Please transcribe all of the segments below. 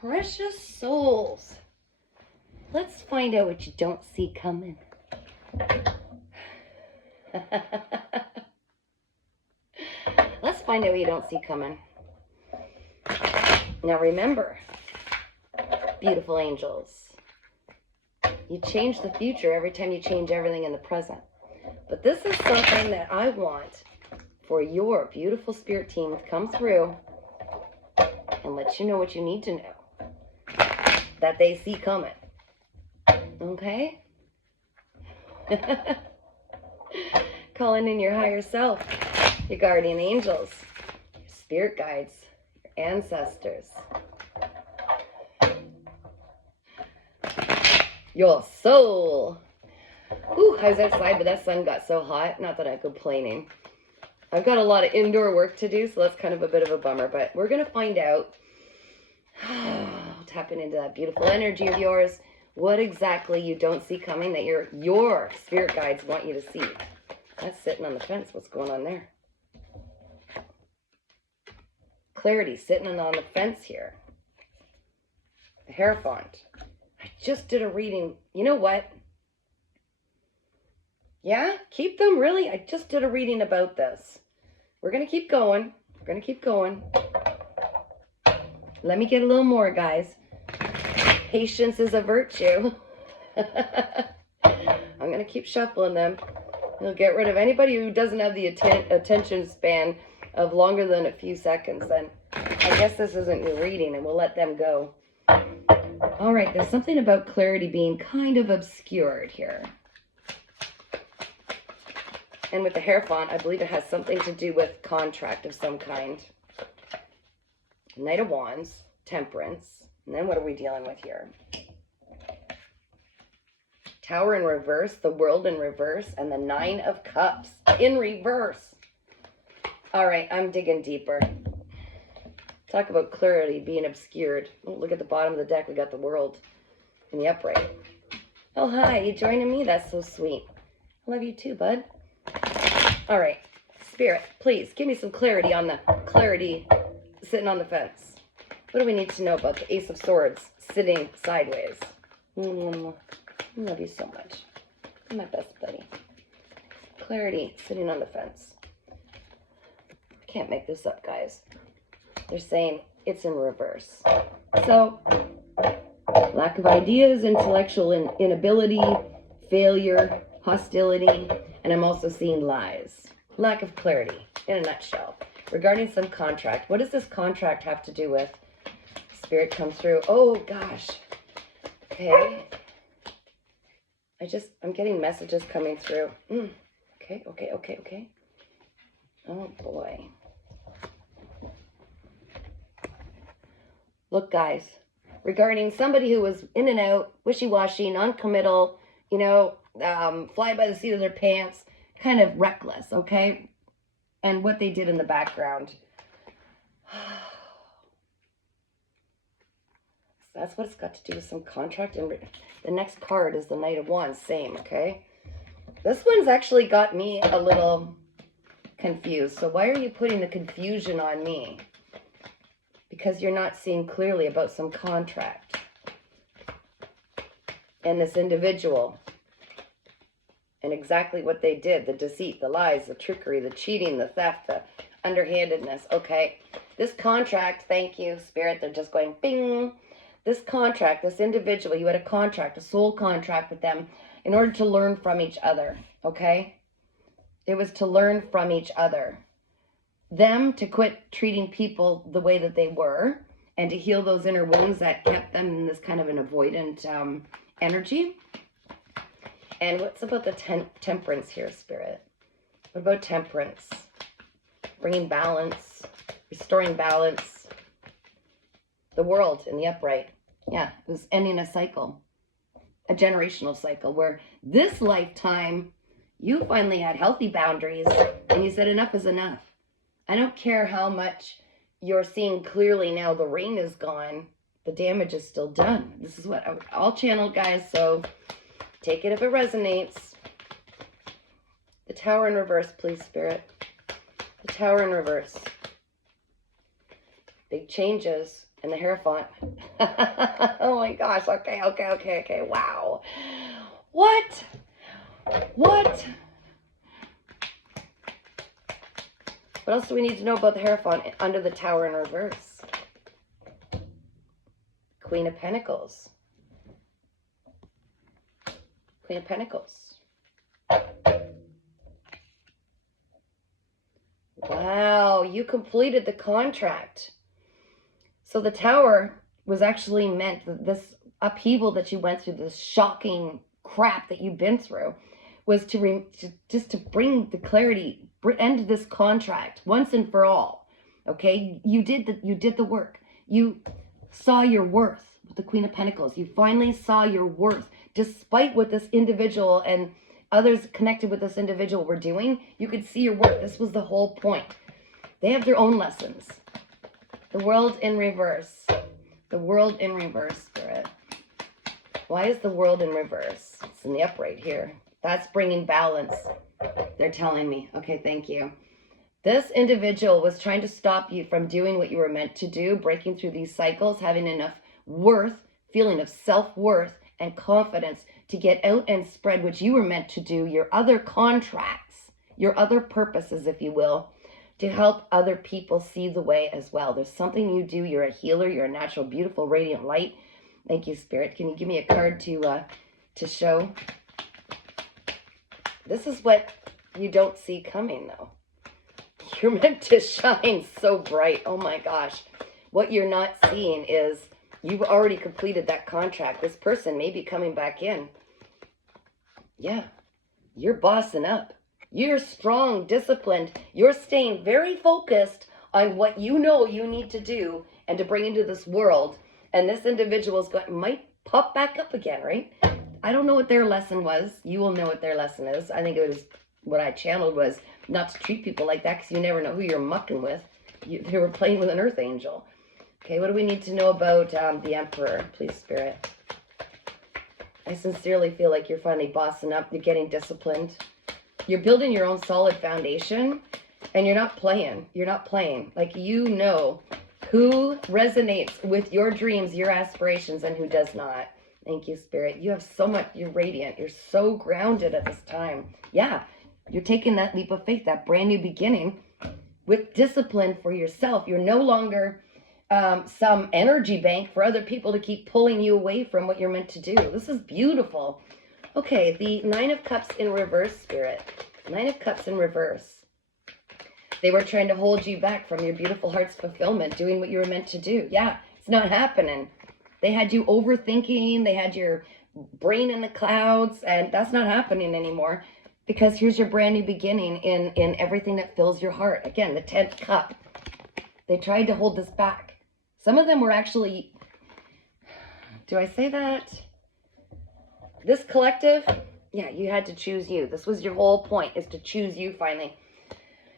Precious souls. Let's find out what you don't see coming. Let's find out what you don't see coming. Now remember, beautiful angels, you change the future every time you change everything in the present. But this is something that I want for your beautiful spirit team to come through and let you know what you need to know that they see coming. Okay? Calling in your higher self, your guardian angels, your spirit guides, your ancestors, your soul. Ooh, I was outside, but that sun got so hot. Not that I'm complaining. I've got a lot of indoor work to do, so that's kind of a bit of a bummer. But we're going to find out, tapping into that beautiful energy of yours, what exactly you don't see coming that your spirit guides want you to see. That's sitting on the fence. What's going on there? Clarity sitting on the fence here. The Hierophant. I just did a reading. You know what? Yeah, keep them, really? I just did a reading about this. We're going to keep going. We're going to keep going. Let me get a little more, guys. Patience is a virtue. I'm going to keep shuffling them. You'll get rid of anybody who doesn't have the attention span of longer than a few seconds. Then I guess this isn't your reading, and we'll let them go. All right, there's something about clarity being kind of obscured here. And with the Hierophant, I believe it has something to do with contract of some kind. Knight of Wands, Temperance. And then what are we dealing with here? Tower in reverse, the World in reverse, and the Nine of Cups in reverse. All right, I'm digging deeper. Talk about clarity being obscured. Oh, look at the bottom of the deck. We got the World in the upright. Oh, hi, you joining me? That's so sweet. I love you too, bud. All right, Spirit, please give me some clarity on the clarity sitting on the fence. What do we need to know about the Ace of Swords sitting sideways? I love you so much. You're my best buddy. Clarity sitting on the fence. I can't make this up, guys. They're saying it's in reverse. So, lack of ideas, intellectual inability, failure, hostility, and I'm also seeing lies. Lack of clarity, in a nutshell. Regarding some contract. What does this contract have to do with? Spirit comes through. Oh, gosh. Okay. I'm getting messages coming through. Okay. Oh, boy. Look, guys. Regarding somebody who was in and out, wishy-washy, non-committal, fly by the seat of their pants, kind of reckless, okay? And what they did in the background. That's what it's got to do with some contract. And the next card is the Knight of Wands, same, okay? This one's actually got me a little confused. So why are you putting the confusion on me? Because you're not seeing clearly about some contract. And this individual. And exactly what they did. The deceit, the lies, the trickery, the cheating, the theft, the underhandedness. Okay. This contract, thank you, Spirit. They're just going bing. This contract, this individual, you had a contract, a soul contract with them in order to learn from each other. Okay. It was to learn from each other. Them to quit treating people the way that they were and to heal those inner wounds that kept them in this kind of an avoidant energy. And what's about the temperance here, Spirit? What about temperance? Bringing balance, restoring balance. The World in the upright. Yeah, it was ending a cycle, a generational cycle where this lifetime you finally had healthy boundaries and you said enough is enough. I don't care how much you're seeing clearly now the rain is gone. The damage is still done. This is what I'll channel, guys, so take it if it resonates. The Tower in reverse, please, Spirit. The Tower in reverse. Big changes. And the Hierophant. Oh my gosh. Okay. Wow. What? What else do we need to know about the Hierophant under the Tower in reverse? Queen of Pentacles. Queen of Pentacles. Wow, you completed the contract. So the Tower was actually meant, this upheaval that you went through, this shocking crap that you've been through, was just to bring the clarity, end this contract once and for all. Okay, you did the work. You saw your worth with the Queen of Pentacles. You finally saw your worth, despite what this individual and others connected with this individual were doing. You could see your worth. This was the whole point. They have their own lessons. The World in reverse. The World in reverse, Spirit. Why is the World in reverse? It's in the upright here. That's bringing balance. They're telling me. Okay, thank you. This individual was trying to stop you from doing what you were meant to do, breaking through these cycles, having enough worth, feeling of self-worth and confidence to get out and spread what you were meant to do, your other contracts, your other purposes, if you will, to help other people see the way as well. There's something you do. You're a healer. You're a natural, beautiful, radiant light. Thank you, Spirit. Can you give me a card to show? This is what you don't see coming, though. You're meant to shine so bright. Oh, my gosh. What you're not seeing is you've already completed that contract. This person may be coming back in. Yeah. You're bossing up. You're strong, disciplined. You're staying very focused on what you know you need to do and to bring into this world. And this individual might pop back up again, right? I don't know what their lesson was. You will know what their lesson is. I think it was what I channeled was not to treat people like that, because you never know who you're mucking with. They were playing with an earth angel. Okay, what do we need to know about the Emperor? Please, Spirit. I sincerely feel like you're finally bossing up. You're getting disciplined. You're building your own solid foundation, and you're not playing. You're not playing. Like, you know who resonates with your dreams, your aspirations, and who does not. Thank you, Spirit. You have so much. You're radiant. You're so grounded at this time. Yeah, you're taking that leap of faith, that brand new beginning with discipline for yourself. You're no longer some energy bank for other people to keep pulling you away from what you're meant to do. This is beautiful. Okay, the Nine of Cups in reverse, Spirit. Nine of Cups in reverse. They were trying to hold you back from your beautiful heart's fulfillment, doing what you were meant to do. Yeah, it's not happening. They had you overthinking. They had your brain in the clouds, and that's not happening anymore, because here's your brand new beginning in everything that fills your heart. Again, the 10th cup. They tried to hold this back. Some of them were actually, do I say that? This collective, yeah, you had to choose you. This was your whole point, is to choose you finally.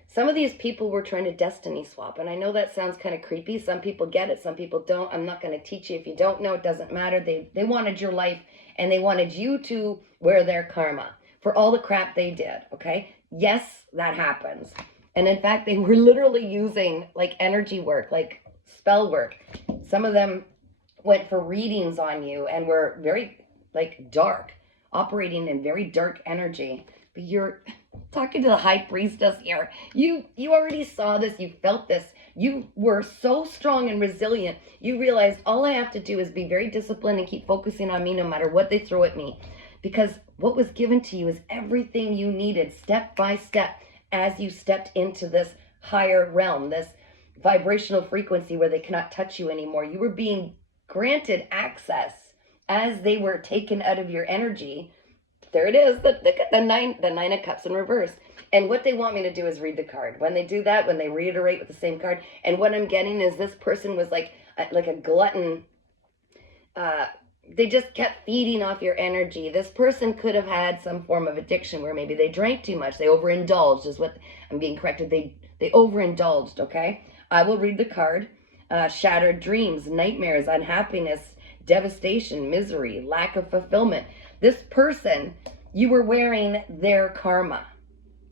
Some of these people were trying to destiny swap, and I know that sounds kind of creepy. Some people get it, some people don't. I'm not going to teach you. If you don't know, it doesn't matter. They wanted your life, and they wanted you to wear their karma for all the crap they did, okay? Yes, that happens. And in fact, they were literally using like energy work, like spell work. Some of them went for readings on you and were very like dark, operating in very dark energy. But you're talking to the high priestess here. You already saw this. You felt this. You were so strong and resilient. You realized all I have to do is be very disciplined and keep focusing on me no matter what they throw at me. Because what was given to you is everything you needed step by step as you stepped into this higher realm, this vibrational frequency where they cannot touch you anymore. You were being granted access as they were taken out of your energy. There it is, the nine of cups in reverse. And what they want me to do is read the card. When they do that, when they reiterate with the same card, and what I'm getting is this person was like a glutton. They just kept feeding off your energy. This person could have had some form of addiction where maybe they drank too much. They overindulged is what I'm being corrected. They overindulged, okay? I will read the card. Shattered dreams, nightmares, unhappiness, devastation, misery, lack of fulfillment. This person, you were wearing their karma.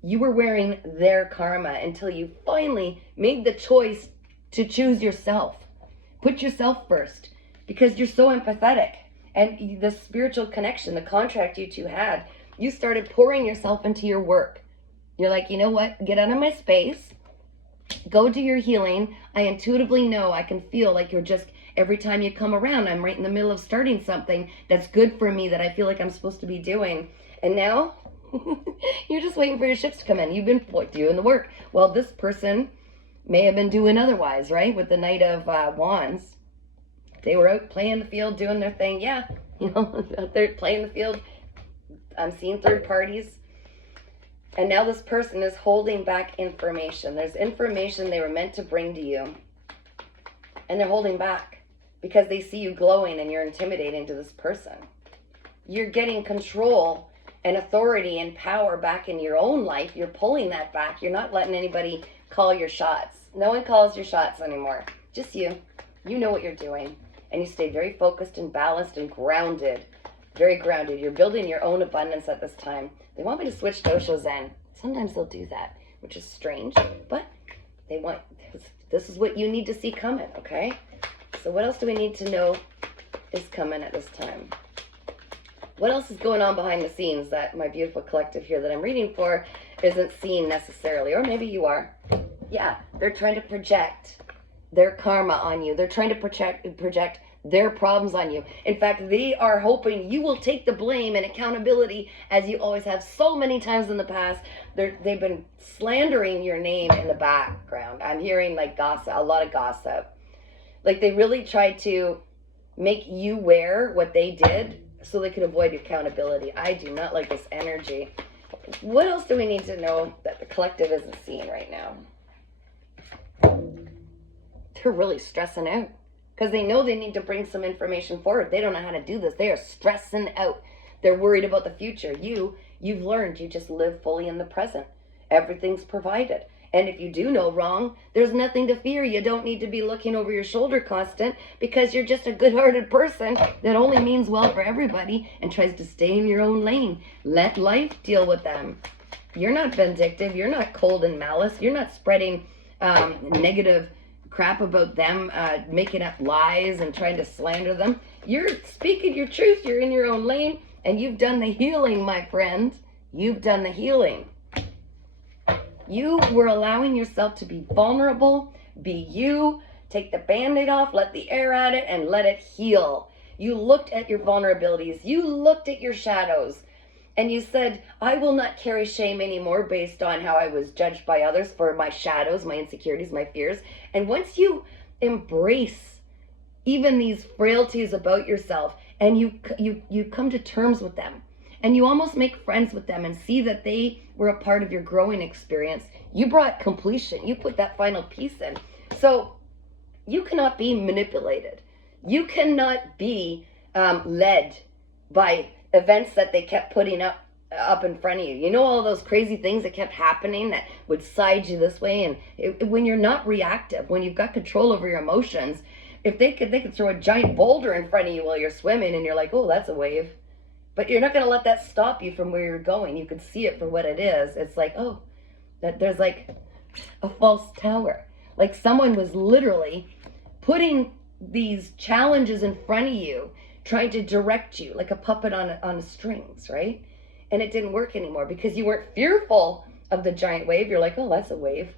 You were wearing their karma until you finally made the choice to choose yourself. Put yourself first because you're so empathetic. And the spiritual connection, the contract you two had, you started pouring yourself into your work. You're like, you know what? Get out of my space. Go do your healing. I intuitively know, I can feel like you're just, every time you come around, I'm right in the middle of starting something that's good for me that I feel like I'm supposed to be doing. And now you're just waiting for your ships to come in. You've been doing the work. Well, this person may have been doing otherwise, right? With the Knight of Wands. They were out playing the field, doing their thing. Yeah, out there playing the field. I'm seeing third parties. And now this person is holding back information. There's information they were meant to bring to you. And they're holding back because they see you glowing and you're intimidating to this person. You're getting control and authority and power back in your own life. You're pulling that back. You're not letting anybody call your shots. No one calls your shots anymore. Just you. You know what you're doing. And you stay very focused and balanced and grounded. Very grounded. You're building your own abundance at this time. They want me to switch to Osho Zen. Sometimes they'll do that, which is strange. But they want, this is what you need to see coming, okay? So what else do we need to know is coming at this time? What else is going on behind the scenes that my beautiful collective here that I'm reading for isn't seeing necessarily? Or maybe you are. Yeah, they're trying to project their karma on you. They're trying to project their problems on you. In fact, they are hoping you will take the blame and accountability as you always have so many times in the past. They've been slandering your name in the background. I'm hearing like gossip, a lot of gossip. Like they really tried to make you wear what they did so they could avoid accountability. I do not like this energy. What else do we need to know that the collective isn't seeing right now? They're really stressing out because they know they need to bring some information forward. They don't know how to do this. They are stressing out. They're worried about the future. You've learned. You just live fully in the present. Everything's provided. And if you do know wrong, there's nothing to fear. You don't need to be looking over your shoulder constant because you're just a good-hearted person that only means well for everybody and tries to stay in your own lane. Let life deal with them. You're not vindictive. You're not cold and malice. You're not spreading negative crap about them, making up lies and trying to slander them. You're speaking your truth. You're in your own lane and you've done the healing, my friend. You've done the healing. You were allowing yourself to be vulnerable, be you, take the Band-Aid off, let the air at it, and let it heal. You looked at your vulnerabilities. You looked at your shadows. And you said, I will not carry shame anymore based on how I was judged by others for my shadows, my insecurities, my fears. And once you embrace even these frailties about yourself and you come to terms with them, and you almost make friends with them and see that they were a part of your growing experience, you brought completion. You put that final piece in. So you cannot be manipulated. You cannot be led by events that they kept putting up in front of you. You know, all those crazy things that kept happening that would side you this way. And when you're not reactive, when you've got control over your emotions, if they could throw a giant boulder in front of you while you're swimming and you're like, oh, that's a wave. But you're not going to let that stop you from where you're going. You can see it for what it is. It's like, oh, that there's like a false tower. Like someone was literally putting these challenges in front of you, trying to direct you like a puppet on strings, right? And it didn't work anymore because you weren't fearful of the giant wave. You're like, oh, that's a wave.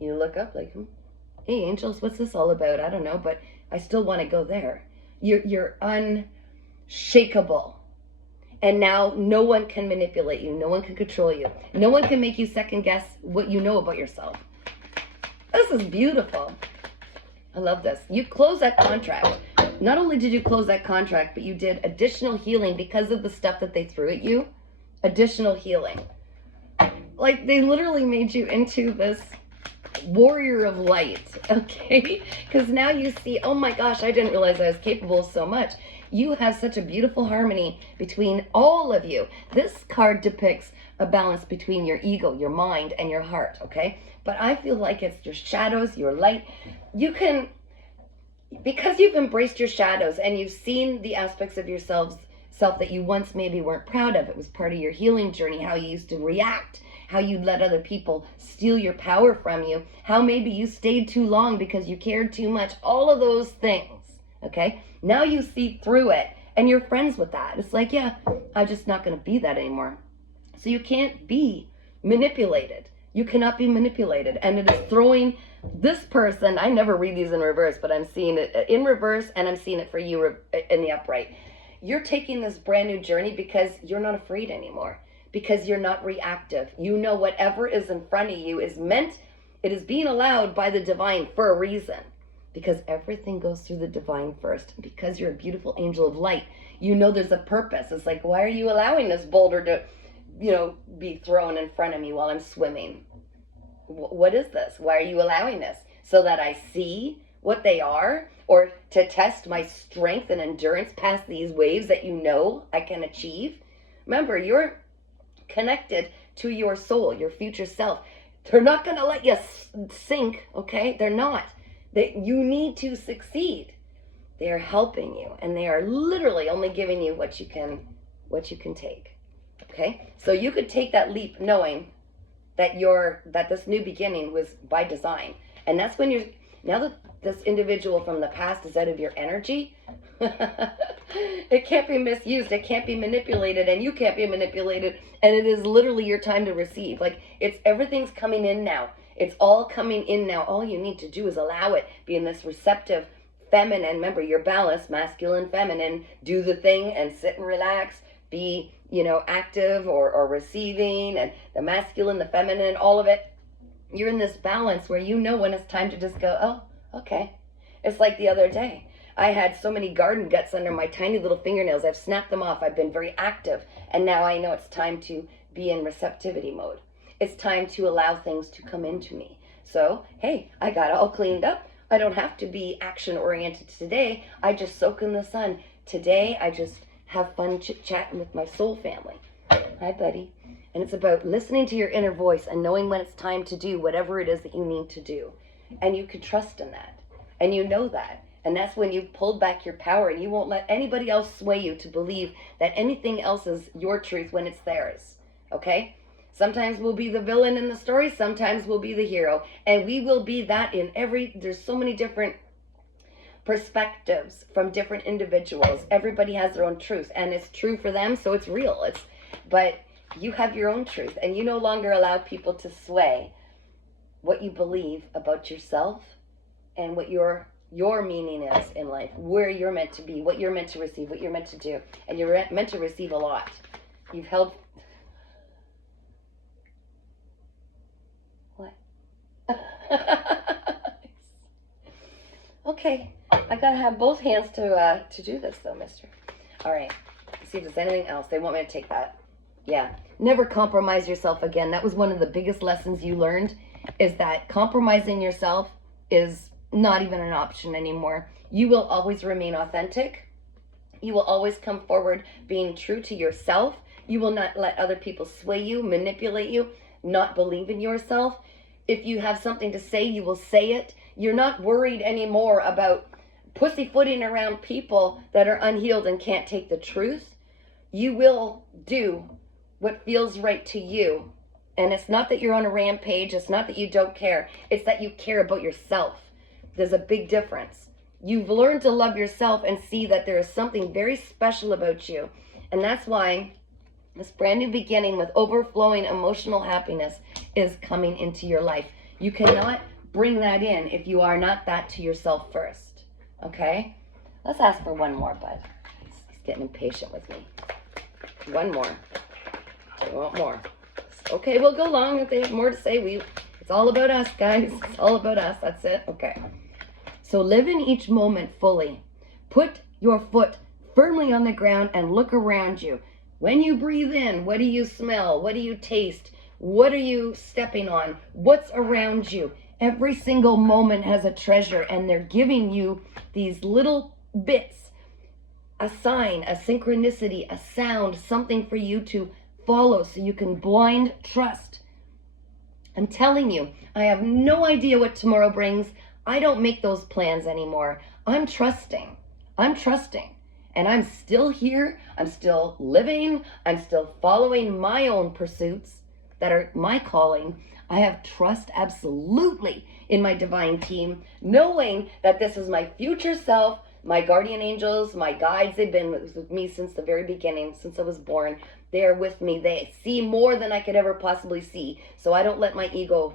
You look up like, hey, angels, what's this all about? I don't know, but I still want to go there. You're unshakable. And now no one can manipulate you. No one can control you. No one can make you second guess what you know about yourself. This is beautiful. I love this. You close that contract. Not only did you close that contract, but you did additional healing because of the stuff that they threw at you. Additional healing. Like they literally made you into this warrior of light, okay? Because now you see, oh my gosh, I didn't realize I was capable of so much. You have such a beautiful harmony between all of you. This card depicts a balance between your ego, your mind, and your heart, okay? But I feel like it's your shadows, your light. You can, because you've embraced your shadows and you've seen the aspects of yourself that you once maybe weren't proud of. It was part of your healing journey, how you used to react, how you let other people steal your power from you, how maybe you stayed too long because you cared too much, all of those things, okay? Now you see through it and you're friends with that. It's like, yeah, I'm just not going to be that anymore. So you can't be manipulated. You cannot be manipulated. And it is throwing this person, I never read these in reverse, but I'm seeing it in reverse and I'm seeing it for you in the upright. You're taking this brand new journey because you're not afraid anymore, because you're not reactive. You know whatever is in front of you is meant, it is being allowed by the divine for a reason, because everything goes through the divine first. Because you're a beautiful angel of light, you know there's a purpose. It's like, why are you allowing this boulder to, be thrown in front of me while I'm swimming? What is this? Why are you allowing this? So that I see what they are, or to test my strength and endurance past these waves that I can achieve? Remember, you're connected to your soul, your future self. They're not going to let you sink, okay? They're not. You need to succeed. They are helping you, and they are literally only giving you what you can take. Okay? So you could take that leap knowing that this new beginning was by design. And that's when now that this individual from the past is out of your energy, it can't be misused, it can't be manipulated, and you can't be manipulated, and it is literally your time to receive. Like, everything's coming in now. It's all coming in now. All you need to do is allow it, be in this receptive, feminine, remember your balance, masculine, feminine, do the thing and sit and relax, be, active or receiving, and the masculine, the feminine, all of it. You're in this balance where when it's time to just go, oh, okay. It's like the other day. I had so many garden guts under my tiny little fingernails. I've snapped them off. I've been very active. And now I know it's time to be in receptivity mode. It's time to allow things to come into me. So, hey, I got all cleaned up. I don't have to be action-oriented today. I just soak in the sun. Today, I just have fun chit-chatting with my soul family. Hi, buddy. And it's about listening to your inner voice and knowing when it's time to do whatever it is that you need to do. And you can trust in that. And you know that. And that's when you've pulled back your power, and you won't let anybody else sway you to believe that anything else is your truth when it's theirs. Okay? Sometimes we'll be the villain in the story. Sometimes we'll be the hero. And we will be that there's so many different perspectives from different individuals. Everybody has their own truth, and it's true for them, so it's real. But you have your own truth, and you no longer allow people to sway what you believe about yourself and what your meaning is in life, where you're meant to be, what you're meant to receive, what you're meant to do. And you're meant to receive a lot. You've held... What? Okay, I gotta have both hands to do this though, mister. All right, let's see if there's anything else. They want me to take that. Yeah, never compromise yourself again. That was one of the biggest lessons you learned, is that compromising yourself is not even an option anymore. You will always remain authentic. You will always come forward being true to yourself. You will not let other people sway you, manipulate you, not believe in yourself. If you have something to say, you will say it. You're not worried anymore about pussyfooting around people that are unhealed and can't take the truth. You will do what feels right to you. And it's not that you're on a rampage. It's not that you don't care. It's that you care about yourself. There's a big difference. You've learned to love yourself and see that there is something very special about you. And that's why this brand new beginning with overflowing emotional happiness is coming into your life. You cannot bring that in if you are not that to yourself first. Okay? Let's ask for one more, bud. He's getting impatient with me. One more. I want more. Okay, we'll go long if they have more to say. It's all about us, guys. It's all about us. That's it. Okay. So live in each moment fully. Put your foot firmly on the ground and look around you. When you breathe in, what do you smell? What do you taste? What are you stepping on? What's around you? Every single moment has a treasure, and they're giving you these little bits, a sign, a synchronicity, a sound, something for you to follow so you can blind trust. I'm telling you, I have no idea what tomorrow brings. I don't make those plans anymore. I'm trusting. And I'm still here. I'm still living. I'm still following my own pursuits. that are my calling. I have trust absolutely in my divine team, knowing that this is my future self, my guardian angels, my guides. They've been with me since the very beginning, since I was born. They are with me. They see more than I could ever possibly see. So I don't let my ego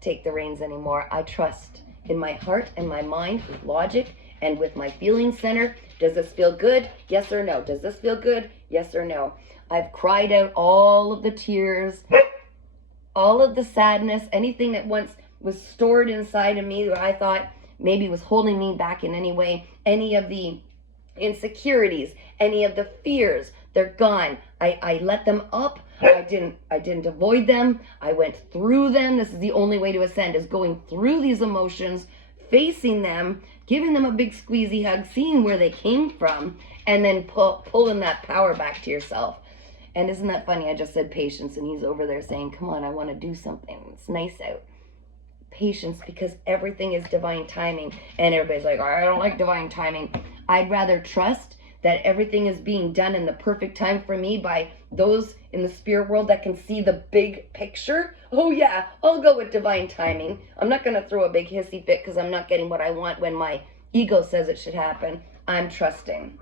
take the reins anymore. I trust in my heart and my mind with logic and with my feeling center. Does this feel good? Yes or no? Does this feel good? Yes or no? I've cried out all of the tears, all of the sadness, anything that once was stored inside of me that I thought maybe was holding me back in any way, any of the insecurities, any of the fears, they're gone. I let them up. I didn't avoid them. I went through them. This is the only way to ascend, is going through these emotions, facing them, giving them a big squeezy hug, seeing where they came from, and then pulling that power back to yourself. And isn't that funny? I just said patience, and he's over there saying, come on, I want to do something. It's nice out. Patience, because everything is divine timing. And everybody's like, I don't like divine timing. I'd rather trust that everything is being done in the perfect time for me by those in the spirit world that can see the big picture. Oh yeah, I'll go with divine timing. I'm not going to throw a big hissy fit because I'm not getting what I want when my ego says it should happen. I'm trusting.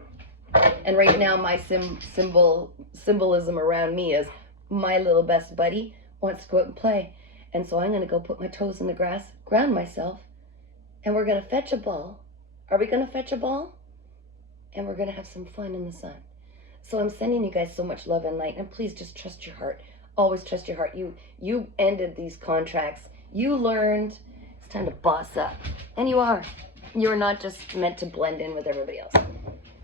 And right now my symbolism around me is my little best buddy wants to go out and play. And so I'm going to go put my toes in the grass, ground myself, and we're going to fetch a ball. Are we going to fetch a ball? And we're going to have some fun in the sun. So I'm sending you guys so much love and light. And please just trust your heart. Always trust your heart. You ended these contracts. You learned. It's time to boss up. And you are. You are not just meant to blend in with everybody else.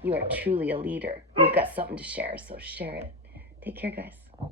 You are truly a leader. You've got something to share, so share it. Take care, guys.